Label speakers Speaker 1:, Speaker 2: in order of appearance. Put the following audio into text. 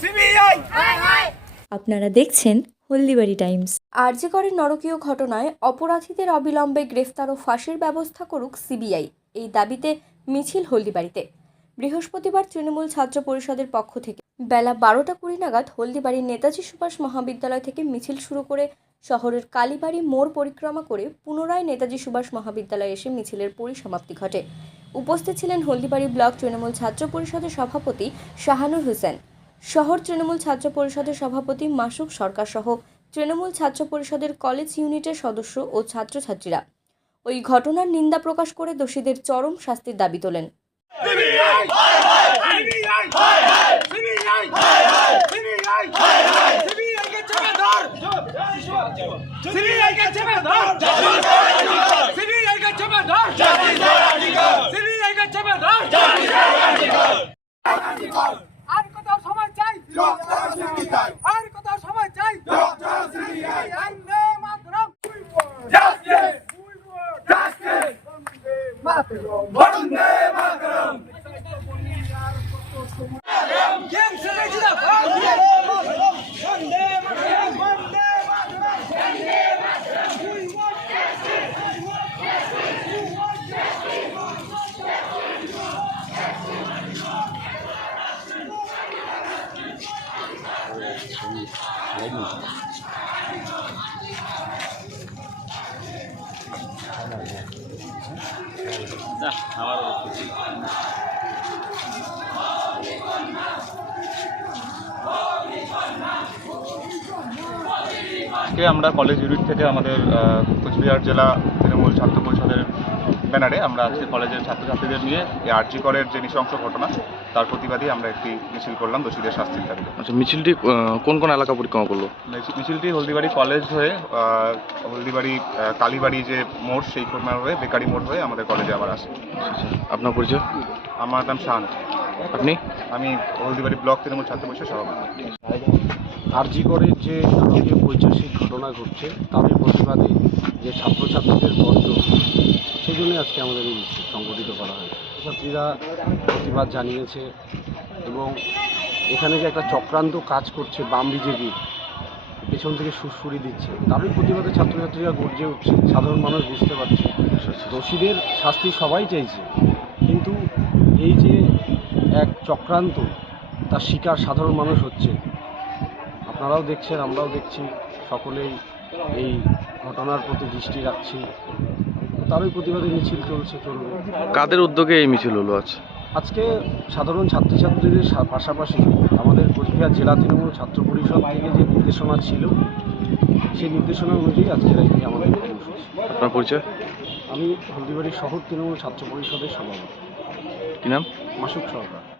Speaker 1: CBI.
Speaker 2: আপনারা দেখছেন Haldibari Times. আরজিকরের নরকীয় ঘটনায় অপরাধীদের অবিলম্বে গ্রেফতার ও ফাঁসির ব্যবস্থা করুক সিবিআই। এই দাবিতে মিছিল হলদিবাড়িতে। বৃহস্পতিবার তৃণমূল ছাত্র পরিষদের পক্ষ থেকে বেলা বারোটা কুড়ি নাগাদ হলদিবাড়ির নেতাজি সুভাষ মহাবিদ্যালয় থেকে মিছিল শুরু করে শহরের কালীবাড়ি মোড় পরিক্রমা করে পুনরায় নেতাজি সুভাষ মহাবিদ্যালয়ে এসে মিছিলের পরিসমাপ্তি ঘটে। উপস্থিত ছিলেন হলদিবাড়ি ব্লক তৃণমূল ছাত্র পরিষদের সভাপতি শাহানুর হোসেন। শহর তৃণমূল ছাত্র পরিষদের সভাপতি মাসুক সরকার সহ তৃণমূল ছাত্র পরিষদের কলেজ ইউনিটের সদস্য ও ছাত্রছাত্রীরা। ওই ঘটনার নিন্দা প্রকাশ করে দোষীদের চরম শাস্তির দাবি তোলেন
Speaker 1: সিবিআই কে চেপে ধর সিবিআই কে চেপে ধর সিবিআই কে চেপে ধর আর কত সময় চাই আর কত সময় চাই Vande Mataram justice justice Vande Mataram game ছেড়ে
Speaker 3: আমরা কলেজ ইউনিট থেকে আমাদের কোচবিহার জেলা তৃণমূল ছাত্র পরিষদের ব্যানারে আমরা আজকে কলেজের ছাত্রছাত্রীদের নিয়ে এই আরজি করের যে নৃশংস ঘটনা তার প্রতিবাদে আমরা একটি মিছিল করলাম দোষীদের শাস্তির দাবিতে
Speaker 4: আচ্ছা মিছিলটি কোন কোন এলাকা পরিক্রমা করল?
Speaker 3: মিছিলটি হলদিবাড়ি কলেজ হয়ে হলদিবাড়ি কালীবাড়ি যে মোড় সেই মোড় হয়ে বেকারি মোড় হয়ে আমাদের কলেজে আবার আসে।
Speaker 4: আপনার পরিচয়?
Speaker 3: আমার নাম শাহান।
Speaker 4: আপনি?
Speaker 3: আমি হলদিবাড়ি ব্লক তৃণমূল ছাত্র পরিষদ সভাপতি।
Speaker 5: আরজি করে যে ঐতিহাসিক ঘটনা ঘটছে। তারই প্রতিবাদে যে ছাত্রছাত্রীদের বর্জ সেই জন্য আজকে আমাদের এই সংগঠিত করা হয়েছে। ছাত্রীরা প্রতিবাদ জানিয়েছে এবং এখানে যে একটা চক্রান্ত কাজ করছে বাম বিজেপির পেছন থেকে সুরসুরি দিচ্ছে। তারই প্রতিবাদে ছাত্রছাত্রীরা গর্জে উঠছে, সাধারণ মানুষ বুঝতে পারছে দোষীদের শাস্তি সবাই চাইছে। কিন্তু এই যে এক চক্রান্ত, তার শিকার সাধারণ মানুষ হচ্ছে। আপনারাও দেখছেন, আমরাও দেখছি, সকলেই এই ঘটনার প্রতি দৃষ্টি রাখছি। তারই প্রতিবাদে মিছিল চলছে চলবে।
Speaker 4: কাদের উদ্যোগে এই মিছিল হলো আজ?
Speaker 5: আজকে সাধারণ ছাত্রছাত্রীদের পাশাপাশি আমাদের কোচবিহার জেলা তৃণমূল ছাত্র পরিষদ থেকে যে নির্দেশনা ছিল সেই নির্দেশনা অনুযায়ী আজকে এই আমাদের
Speaker 4: আপনার পরিচয়?
Speaker 5: আমি হলদিবাড়ি শহর তৃণমূল ছাত্র পরিষদের সভাপতি।
Speaker 4: কি নাম?
Speaker 5: মাসুক সরকার।